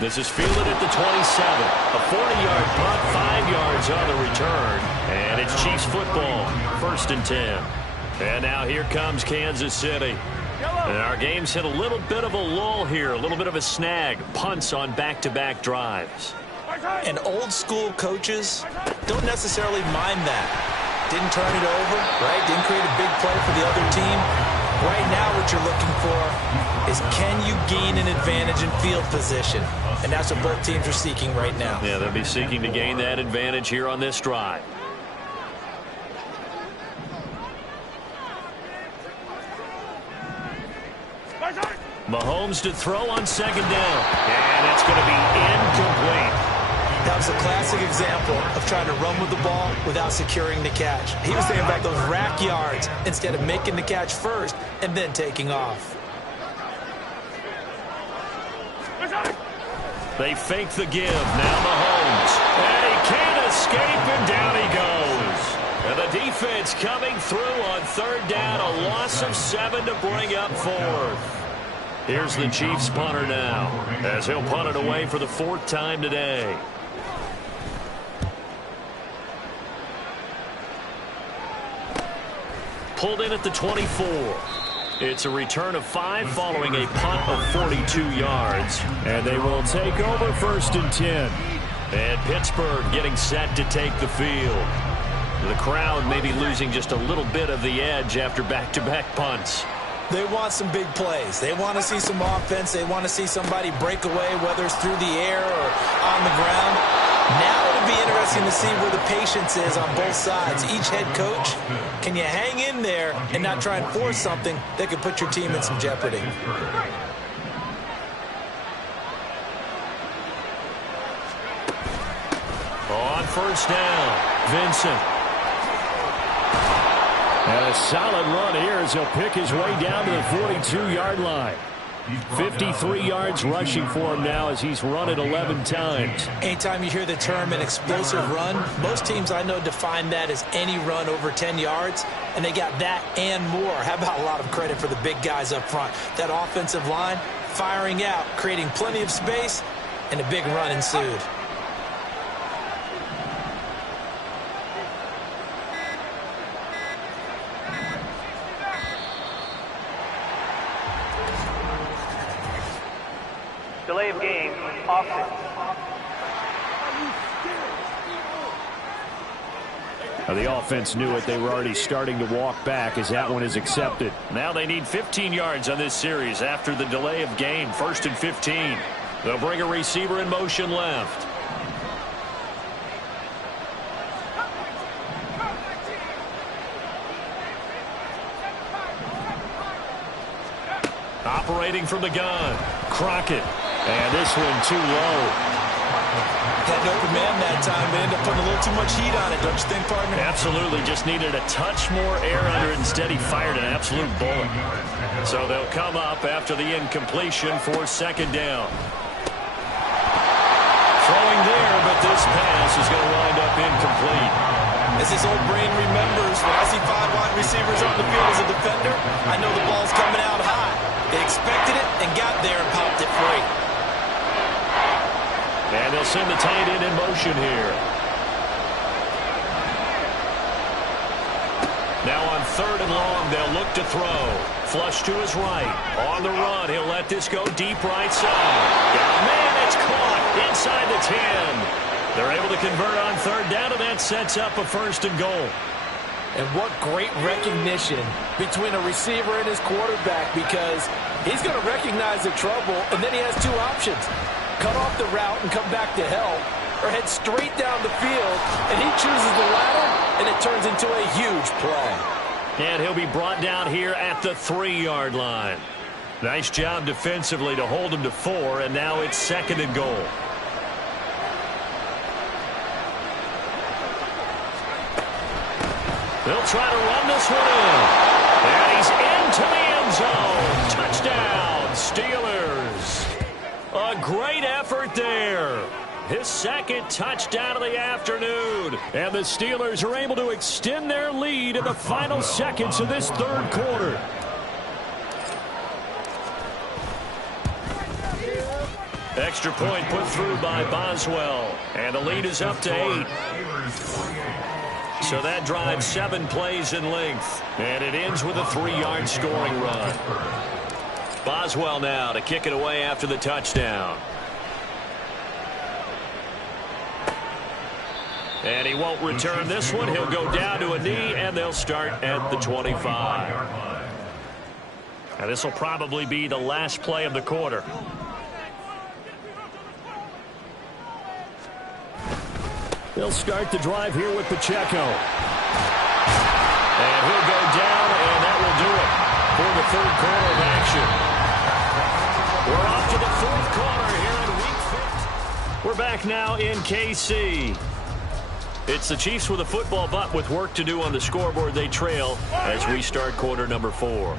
This is fielded at the 27. A 40-yard punt, 5 yards on the return, and it's Chiefs football, 1st and 10. And now here comes Kansas City. And our game's hit a little bit of a lull here, a little bit of a snag. Punts on back-to-back drives. And old-school coaches don't necessarily mind that. Didn't turn it over, right? Didn't create a big play for the other team. Right now what you're looking for is can you gain an advantage in field position? And that's what both teams are seeking right now. Yeah, they'll be seeking to gain that advantage here on this drive. Mahomes to throw on second down. And it's going to be incomplete. That was a classic example of trying to run with the ball without securing the catch. He was thinking about those rack yards instead of making the catch first and then taking off. They fake the give. Now Mahomes. And he can't escape, and down he goes. And the defense coming through on 3rd down. A loss of 7 to bring up 4th. Here's the Chiefs punter now as he'll punt it away for the 4th time today. Pulled in at the 24. It's a return of 5 following a punt of 42 yards. And they will take over 1st and 10. And Pittsburgh getting set to take the field. The crowd may be losing just a little bit of the edge after back-to-back punts. They want some big plays. They want to see some offense. They want to see somebody break away, whether it's through the air or on the ground. Now it'll be interesting to see where the patience is on both sides. Each head coach, can you hang in there and not try and force something that could put your team in some jeopardy? On first down, Vincent. And a solid run here as he'll pick his way down to the 42-yard line. 53 yards rushing for him now as he's run it 11 times. Anytime you hear the term an explosive run, most teams I know define that as any run over 10 yards, and they got that and more. How about a lot of credit for the big guys up front? That offensive line firing out, creating plenty of space, and a big run ensued. Delay of game, offense. Now the offense knew it. They were already starting to walk back as that one is accepted. Now they need 15 yards on this series after the delay of game. 1st and 15. They'll bring a receiver in motion left. Operating from the gun, Crockett. And this one too low. Had no command that time, but ended up putting a little too much heat on it, don't you think, partner? Absolutely. Just needed a touch more air under it. Instead, he fired an absolute bullet. So they'll come up after the incompletion for 2nd down. Throwing there, but this pass is going to wind up incomplete. As his old brain remembers, when I see 5 wide receivers on the field as a defender, I know the ball's coming out high. They expected it and got there and popped it free. And they'll send the tight end in motion here. Now on 3rd and long, they'll look to throw. Flush to his right. On the run, he'll let this go deep right side. Got a man, it's caught inside the 10. They're able to convert on 3rd down, and that sets up a 1st and goal. And what great recognition between a receiver and his quarterback, because he's going to recognize the trouble, and then he has 2 options. Cut off the route and come back to help, or head straight down the field, and he chooses the latter, and it turns into a huge play. And he'll be brought down here at the 3-yard line. Nice job defensively to hold him to 4, and now it's 2nd and goal. They'll try to run this one in. And he's into the end zone. Touchdown, Steelers. A great effort there. His 2nd touchdown of the afternoon. And the Steelers are able to extend their lead in the final seconds of this 3rd quarter. Extra point put through by Boswell. And the lead is up to 8. So that drives 7 plays in length. And it ends with a 3-yard scoring run. Boswell now to kick it away after the touchdown. And he won't return this one. He'll go down to a knee, and they'll start at the 25. Now this will probably be the last play of the quarter. They'll start the drive here with Pacheco. And he'll go down, and that will do it for the 3rd quarter of action. We're off to the 4th quarter here in Week 15. We're back now in KC. It's the Chiefs with a football, but with work to do on the scoreboard, they trail as we start quarter number 4.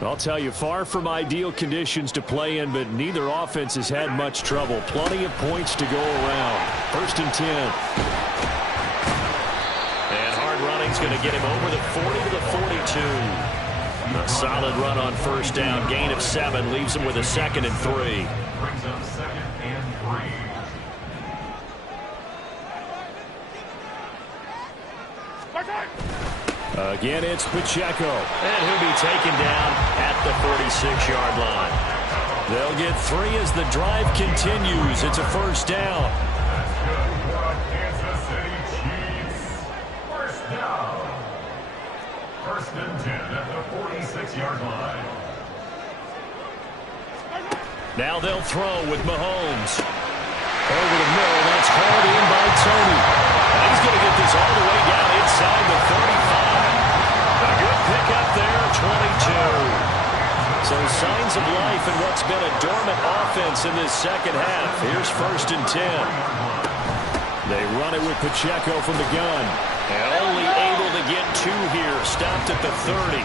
I'll tell you, far from ideal conditions to play in, but neither offense has had much trouble. Plenty of points to go around. 1st and 10. And hard running's going to get him over the 40 to the 42. A solid run on 1st down. Gain of 7 leaves him with a 2nd and 3. Brings up 2nd and 3. Again, it's Pacheco. And he'll be taken down at the 46-yard line. They'll get 3 as the drive continues. It's a 1st down. That's good for Kansas City Chiefs. 1st down. 1st and 10 at the 46-yard line. Now they'll throw with Mahomes. Over the middle, that's hauled in by Tony. And he's going to get this all the way down inside the 35. A good pickup there, 22. So signs of life in what's been a dormant offense in this second half. Here's 1st and 10. They run it with Pacheco from the gun. And only able to get 2 here. Stopped at the 30.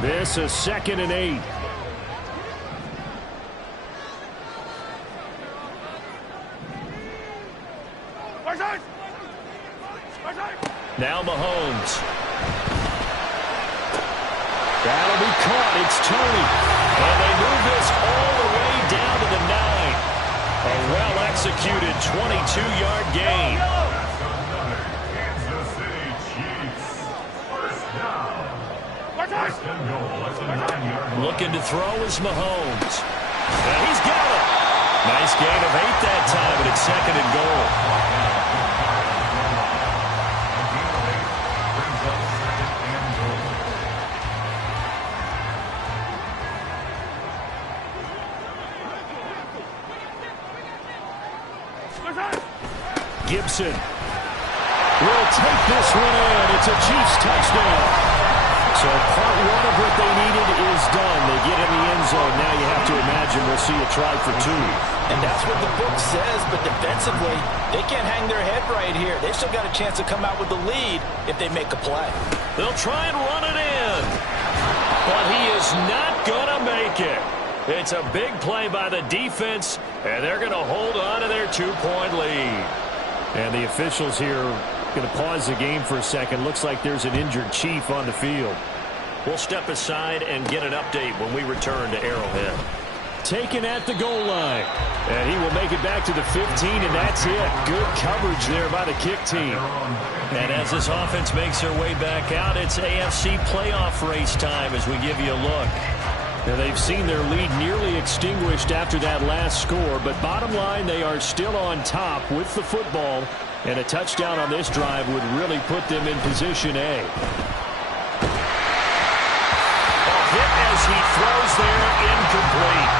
This is 2nd and 8. Now Mahomes. That'll be caught. It's Tony. And they move this all the way down to the 9. A well-executed 22-yard gain. Kansas City Chiefs. First down. First and goal at the 9-yard line. Looking to throw is Mahomes. And he's got it. Nice gain of 8 that time, but it's 2nd and goal. Gibson will take this one in. It's a Chiefs touchdown. So part 1 of what they needed is done. They get in the end zone. Now you have to imagine we'll see a try for 2. And that's what the book says, but defensively, they can't hang their head right here. They've still got a chance to come out with the lead if they make a play. They'll try and run it in. But he is not going to make it. It's a big play by the defense, and they're going to hold on to their 2-point lead. And the officials here are going to pause the game for a second. Looks like there's an injured Chief on the field. We'll step aside and get an update when we return to Arrowhead. Taken at the goal line. And he will make it back to the 15, and that's it. Good coverage there by the kick team. And as this offense makes their way back out, it's AFC playoff race time as we give you a look. Now they've seen their lead nearly extinguished after that last score, but bottom line, they are still on top with the football, and a touchdown on this drive would really put them in position A. A hit as he throws there, incomplete.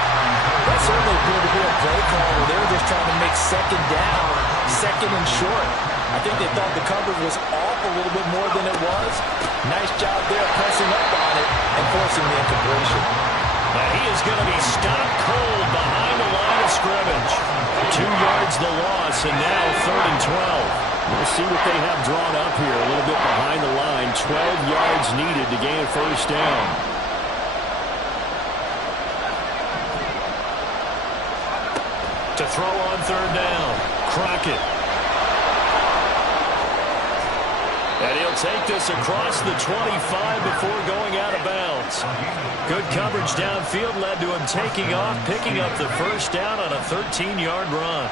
That certainly appeared to be a play call where they were just trying to make 2nd down, 2nd and short. I think they thought the coverage was off a little bit more than it was. Nice job there pressing up on it and forcing the incompletion. And he is going to be stopped cold behind the line of scrimmage. 2 yards the loss, and now 3rd and 12. We'll see what they have drawn up here. A little bit behind the line. 12 yards needed to gain a 1st down. To throw on 3rd down, Crockett. And he'll take this across the 25 before going out of bounds. Good coverage downfield led to him taking off, picking up the 1st down on a 13-yard run.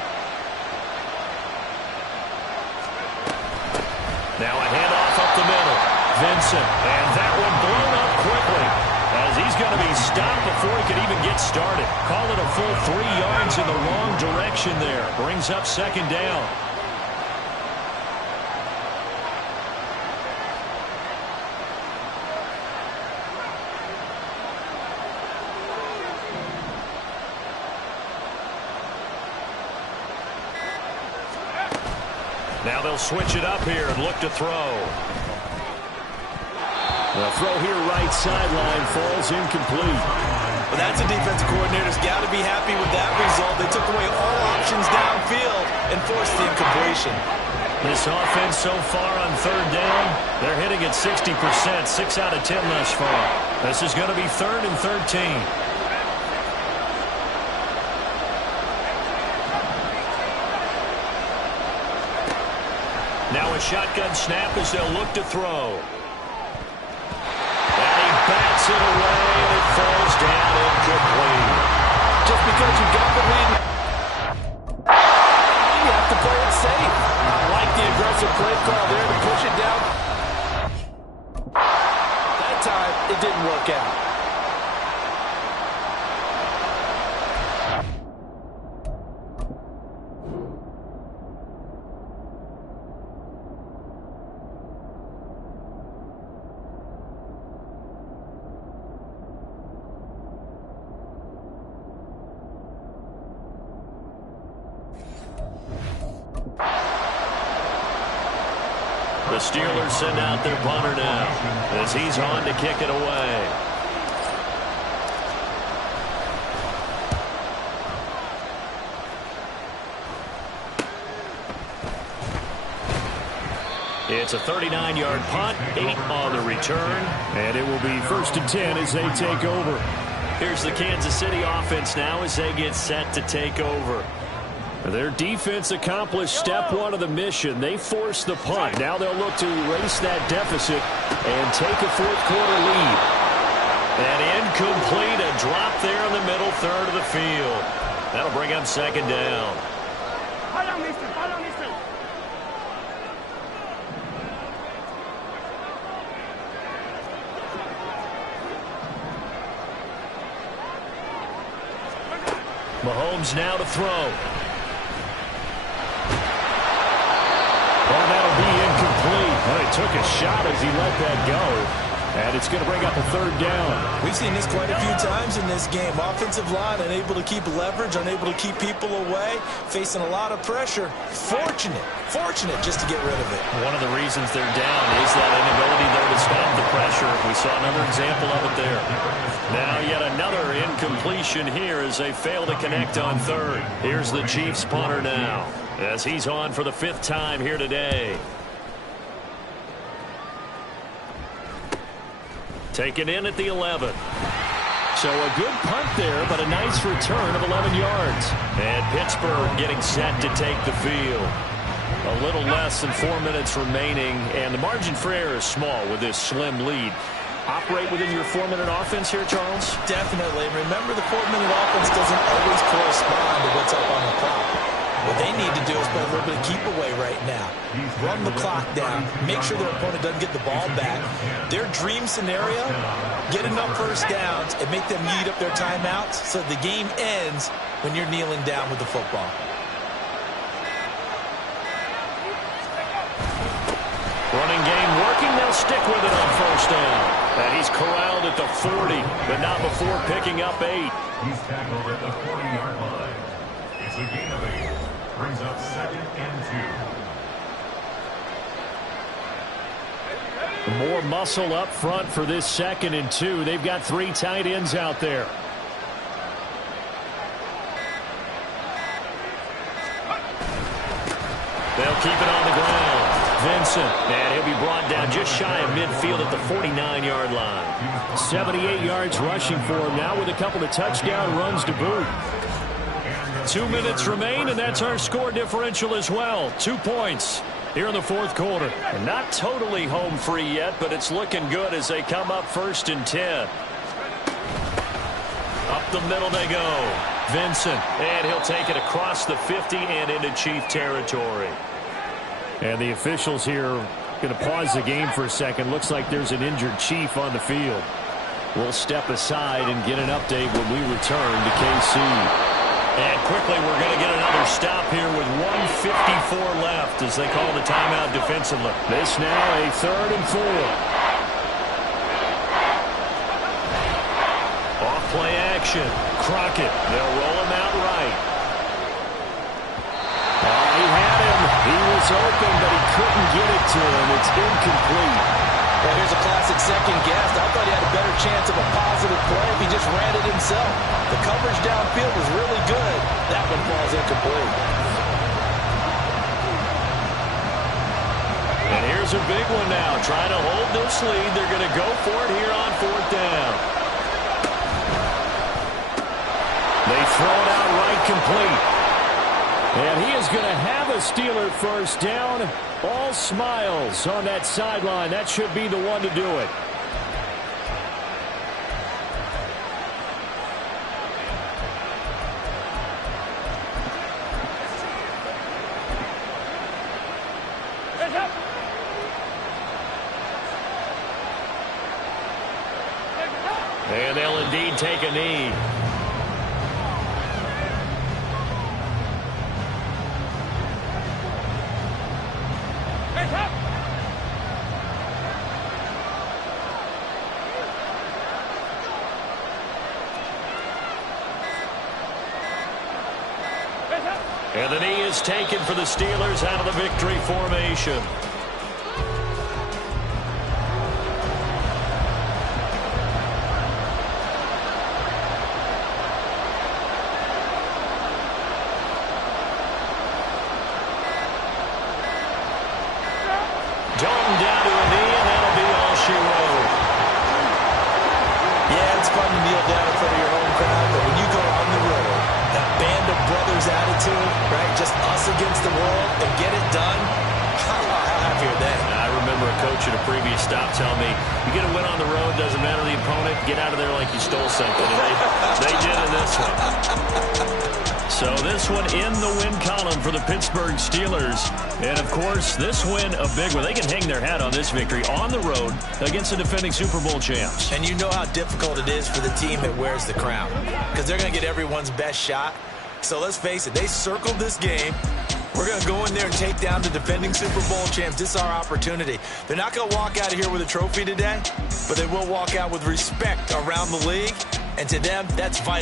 Now a handoff up the middle. Vincent, and that one blown up quickly as he's going to be stopped before he can even get started. Call it a full 3 yards in the wrong direction there. Brings up 2nd down. Now they'll switch it up here and look to throw. The throw here right sideline falls incomplete. Well, that's a defensive coordinator's got to be happy with that result. They took away all options downfield and forced the incompletion. This offense so far on 3rd down, they're hitting at 60%, 6 out of 10 thus far. This is going to be 3rd and 13. Now a shotgun snap as they'll look to throw. And he bats it away, and it falls down incomplete. Just because you got the lead, you have to play it safe. I like the aggressive play call there to push it down. That time, it didn't work out. The Steelers send out their punter now as he's on to kick it away. It's a 39-yard punt, 8 on the return. And it will be 1st and 10 as they take over. Here's the Kansas City offense now as they get set to take over. Their defense accomplished step 1 of the mission. They forced the punt. Now they'll look to erase that deficit and take a fourth-quarter lead. And incomplete, a drop there in the middle third of the field. That'll bring up 2nd down. Mahomes now to throw. Oh, that'll be incomplete. Well, he took a shot as he let that go. And it's going to bring up a 3rd down. We've seen this quite a few times in this game. Offensive line unable to keep leverage, unable to keep people away, facing a lot of pressure. Fortunate just to get rid of it. One of the reasons they're down is that inability there to stop the pressure. We saw another example of it there. Now yet another incompletion here as they fail to connect on 3rd. Here's the Chiefs punter now as he's on for the 5th time here today. Taken in at the 11. So a good punt there, but a nice return of 11 yards. And Pittsburgh getting set to take the field. A little less than 4 minutes remaining, and the margin for error is small with this slim lead. Operate within your 4-minute offense here, Charles? Definitely. Remember, the 4-minute offense doesn't always correspond to what's up on the clock. What they need to do is play a little bit of keep away right now. Run the clock down. Make sure their opponent doesn't get the ball back. Their dream scenario, get enough first downs and make them eat up their timeouts so the game ends when you're kneeling down with the football. Running game working. They'll stick with it on 1st down. And he's corralled at the 40, but not before picking up 8. He's tackled at the 40-yard line. It's a gain of 8. Brings up 2nd and 2. More muscle up front for this 2nd and 2. They've got 3 tight ends out there. They'll keep it on the ground. Vincent, and he'll be brought down just shy of midfield at the 49-yard line. 78 yards rushing for him now with a couple of touchdown runs to boot. 2 minutes remain, and that's our score differential as well. 2 points here in the 4th quarter. And not totally home free yet, but it's looking good as they come up 1st and 10. Up the middle they go. Vincent, and he'll take it across the 50 and into Chief territory. And the officials here are going to pause the game for a second. Looks like there's an injured Chief on the field. We'll step aside and get an update when we return to KC. And quickly, we're going to get another stop here with 1:54 left as they call the timeout defensively. This now a 3rd and 4. Off-play action. Crockett. They'll roll him out right. He had him. He was open, but he couldn't get it to him. It's incomplete. Well, here's a classic second guess. I thought he had a better chance of a positive play if he just ran it himself. The coverage downfield was really good. That one falls incomplete. And here's a big one now. Trying to hold this lead. They're going to go for it here on 4th down. They throw it out right complete. And he is going to have a Steeler 1st down. All smiles on that sideline. That should be the one to do it. And they'll indeed take a knee. And the knee is taken for the Steelers out of the victory formation. Dalton down to a knee, and that'll be all she wrote. Yeah, it's fun to kneel down in front of your home crowd, but when you go on the road, that band of brothers attitude, right, just us against the world, and get it done, how happy are they? I remember a coach at a previous stop telling me, you get a win on the road, doesn't matter the opponent, get out of there like you stole something. And they did in this one. So this one in the win column for the Pittsburgh Steelers. And, of course, this win a big one. They can hang their hat on this victory on the road against the defending Super Bowl champs. And you know how difficult it is for the team that wears the crown, because they're going to get everyone's best shot. So let's face it, they circled this game. We're going to go in there and take down the defending Super Bowl champs. This is our opportunity. They're not going to walk out of here with a trophy today, but they will walk out with respect around the league. And to them, that's vital.